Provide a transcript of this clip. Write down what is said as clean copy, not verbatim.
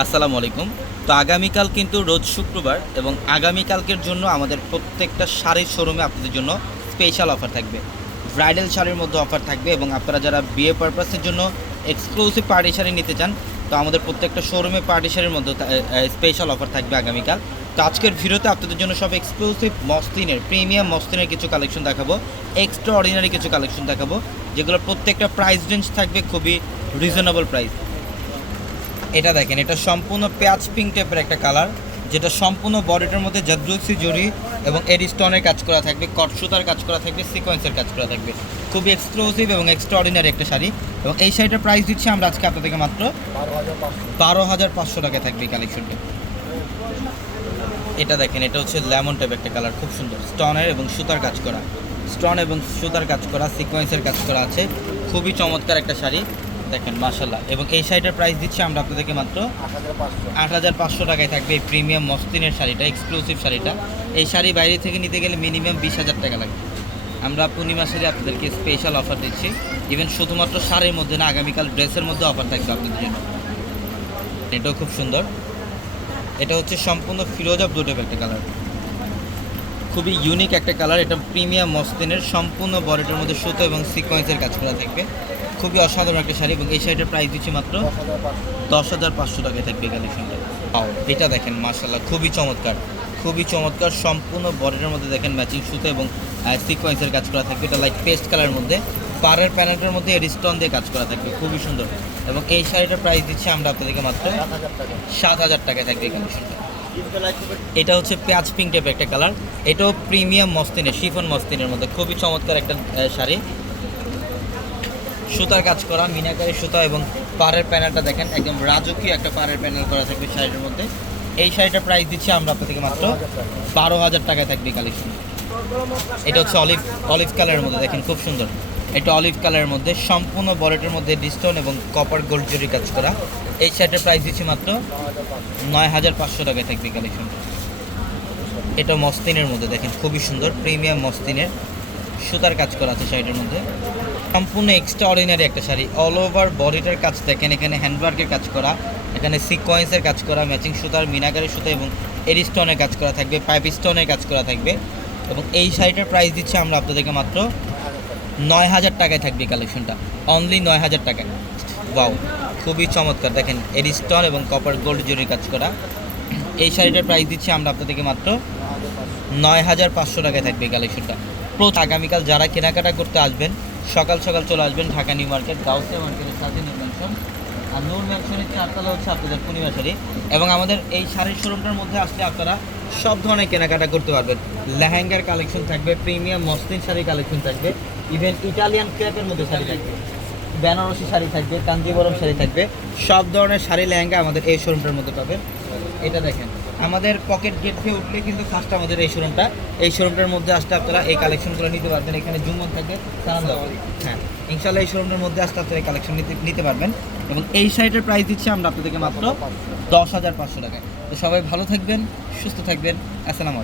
আসসালামু আলাইকুম। তো আগামীকাল কিন্তু রোজ শুক্রবার এবং আগামীকালকের জন্য আমাদের প্রত্যেকটা শাড়ির শোরুমে আপনাদের জন্য স্পেশাল অফার থাকবে। ব্রাইডাল শাড়ির মধ্যে অফার থাকবে এবং আপনারা যারা বিয়ে পারপাসের জন্য এক্সক্লুসিভ পার্টি শাড়ি নিতে চান, তো আমাদের প্রত্যেকটা শোরুমে পার্টি শাড়ির মধ্যে স্পেশাল অফার থাকবে আগামীকাল। তো আজকের ভিডিওতে আপনাদের জন্য সব এক্সক্লুসিভ মসলিনের, প্রিমিয়াম মসলিনের কিছু কালেকশন দেখাবো, এক্সট্রা অর্ডিনারি কিছু কালেকশন দেখাবো, যেগুলোর প্রত্যেকটা প্রাইস রেঞ্জ থাকবে খুবই রিজনেবল প্রাইস। এটা দেখেন, এটা সম্পূর্ণ পেঁয়াজ পিঙ্ক টাইপের একটা কালার, যেটা সম্পূর্ণ বডিটার মধ্যে জাদ্রুসি জড়ি এবং এডি স্টোনের কাজ করা থাকবে, কট সুতার কাজ করা থাকবে, সিকোয়েন্সের কাজ করা থাকবে। খুবই এক্সক্লুসিভ এবং এক্সট্রা অর্ডিনারি একটা শাড়ি। এবং এই শাড়িটার প্রাইস দিচ্ছি আমরা আজকে আপনাদেরকে মাত্র 12,500 টাকায় থাকবে এই কালেকশনটা। এটা দেখেন, এটা হচ্ছে লেমন টাইপ একটা কালার, খুব সুন্দর স্টোনের এবং সুতার কাজ করা, স্টোন এবং সুতার কাজ করা, সিকোয়েন্সের কাজ করা আছে। খুবই চমৎকার একটা শাড়ি দেখেন, মাশাআল্লাহ। এবং এই শাড়িটার প্রাইস দিচ্ছি আমরা আপনাদেরকে মাত্র 8,500 টাকায় থাকবে এই প্রিমিয়াম মসলিনের শাড়িটা, এক্সক্লুসিভ শাড়িটা। এই শাড়ি বাইরে থেকে নিতে গেলে মিনিমাম 20,000 টাকা লাগবে। আমরা পূর্ণিমা শাড়ি আপনাদেরকে স্পেশাল অফার দিচ্ছি। ইভেন শুধুমাত্র শাড়ির মধ্যে না, আগামীকাল ড্রেসের মধ্যে অফার থাকবে আপনাদের জন্য। এটাও খুব সুন্দর। এটা হচ্ছে সম্পূর্ণ ফিরোজা ব্লু টাইপ একটা কালার, খুবই ইউনিক একটা কালার। এটা প্রিমিয়াম মসলিনের, সম্পূর্ণ বডিটার মধ্যে সুতো এবং সিকোয়েন্সের কাজ করা থাকবে। খুবই অসাধারণ একটা শাড়ি এবং এই শাড়িটার প্রাইস দিচ্ছি মাত্র 10,500 টাকায় থাকবে কালেকশনটা। এটা দেখেন, মাশাআল্লাহ, খুবই চমৎকার, খুবই চমৎকার। সম্পূর্ণ বডিটার মধ্যে দেখেন ম্যাচিং সুতো এবং সিকোয়েন্সের কাজ করা থাকবে। এটা লাইট পেস্ট কালারের মধ্যে, পাড়ের প্যানেলটার মধ্যে স্টোন দিয়ে কাজ করা থাকবে, খুবই সুন্দর। এবং এই শাড়িটার প্রাইস দিচ্ছি আমরা আপনাদেরকে মাত্র 7,000 টাকায় থাকবে এই কালেকশনটা। এটা হচ্ছে পেঁয়াজ পিঙ্ক টাইপের একটা কালার, এটাও প্রিমিয়াম মসলিনের, শিফন মসলিনের মধ্যে খুবই চমৎকার একটা শাড়ি। সুতার কাজ করা, মিনাকারি সুতা এবং পাড়ের প্যানেলটা দেখেন, একদম রাজকীয় একটা পাড়ের প্যানেল করা থাকবে শাড়ির মধ্যে। এই শাড়িটার প্রাইস দিচ্ছি আমরা আপনাদেরকে মাত্র 12,000 টাকায় থাকবে কালেকশন। এটা হচ্ছে অলিভ কালারের মধ্যে দেখেন, খুব সুন্দর। এটা অলিভ কালারের মধ্যে সম্পূর্ণ বডিটার মধ্যে ডিস্টোন এবং কপার গোল্ড জরি কাজ করা। এই শাড়িটার প্রাইস দিচ্ছি মাত্র 9,500 টাকায় থাকবে কালেকশন। এটা মসলিনের মধ্যে দেখেন, খুবই সুন্দর, প্রিমিয়াম মসলিনের সুতার কাজ করা আছে শাড়িটার মধ্যে। সম্পূর্ণ এক্সট্রা অর্ডিনারি একটা শাড়ি, অল ওভার বডিটার কাজ দেখেন, এখানে হ্যান্ডওয়ার্কের কাজ করা, এখানে সিকোয়েন্সের কাজ করা, ম্যাচিং সুতার, মিনাকারি সুতা এবং এডি স্টোনের কাজ করা থাকবে, পাইপ স্টোনের কাজ করা থাকবে। এবং এই শাড়িটার প্রাইস দিচ্ছে আমরা আপনাদেরকে মাত্র 9,000 টাকায় থাকবে কালেকশনটা, অনলি 9,000 টাকায়। ওয়াও, খুবই চমৎকার দেখেন, এডি স্টোন এবং কপার গোল্ড জরির কাজ করা। এই শাড়িটার প্রাইস দিচ্ছি আমরা আপনাদেরকে মাত্র 9,500 টাকায় থাকবে কালেকশনটা। আগামীকাল যারা কেনাকাটা করতে আসবেন, সকাল সকাল চলে আসবেন ঢাকা নিউ মার্কেট, গাউসিয়া মার্কেটের সাথে নূর ম্যানশন, আর নূর ম্যানশনের 4তলা হচ্ছে আপনাদের পূর্ণিমা শাড়ি। এবং আমাদের এই শাড়ির শোরুমটার মধ্যে আসলে আপনারা সব ধরনের কেনাকাটা করতে পারবেন। লেহেঙ্গার কালেকশন থাকবে, প্রিমিয়াম মসলিন শাড়ি কালেকশন থাকবে, ইভেন ইটালিয়ান ক্রেপের মধ্যে শাড়ি থাকবে, বেনারসি শাড়ি থাকবে, কাঞ্জিবরম শাড়ি থাকবে, সব ধরনের শাড়ি লেহেঙ্গা আমাদের এই শোরুমটার মধ্যে পাবেন। এটা দেখেন, আমাদের পকেট গেট থেকে উঠলে কিন্তু ফার্স্ট আমাদের এই শোরুমটা, এই শোরুমটার মধ্যে আসলে আপনারা এই কালেকশনগুলো নিতে পারবেন। এখানে জুমন থাকবে, হ্যাঁ, ইনশাল্লাহ এই শোরুমটার মধ্যে আসলে আপনারা এই কালেকশন নিতে পারবেন। এবং এই শাড়িটার প্রাইস দিচ্ছি আমরা আপনাদেরকে মাত্র 10,500 টাকায়। তো সবাই ভালো থাকবেন, সুস্থ থাকবেন। আসসালামু আলাইকুম।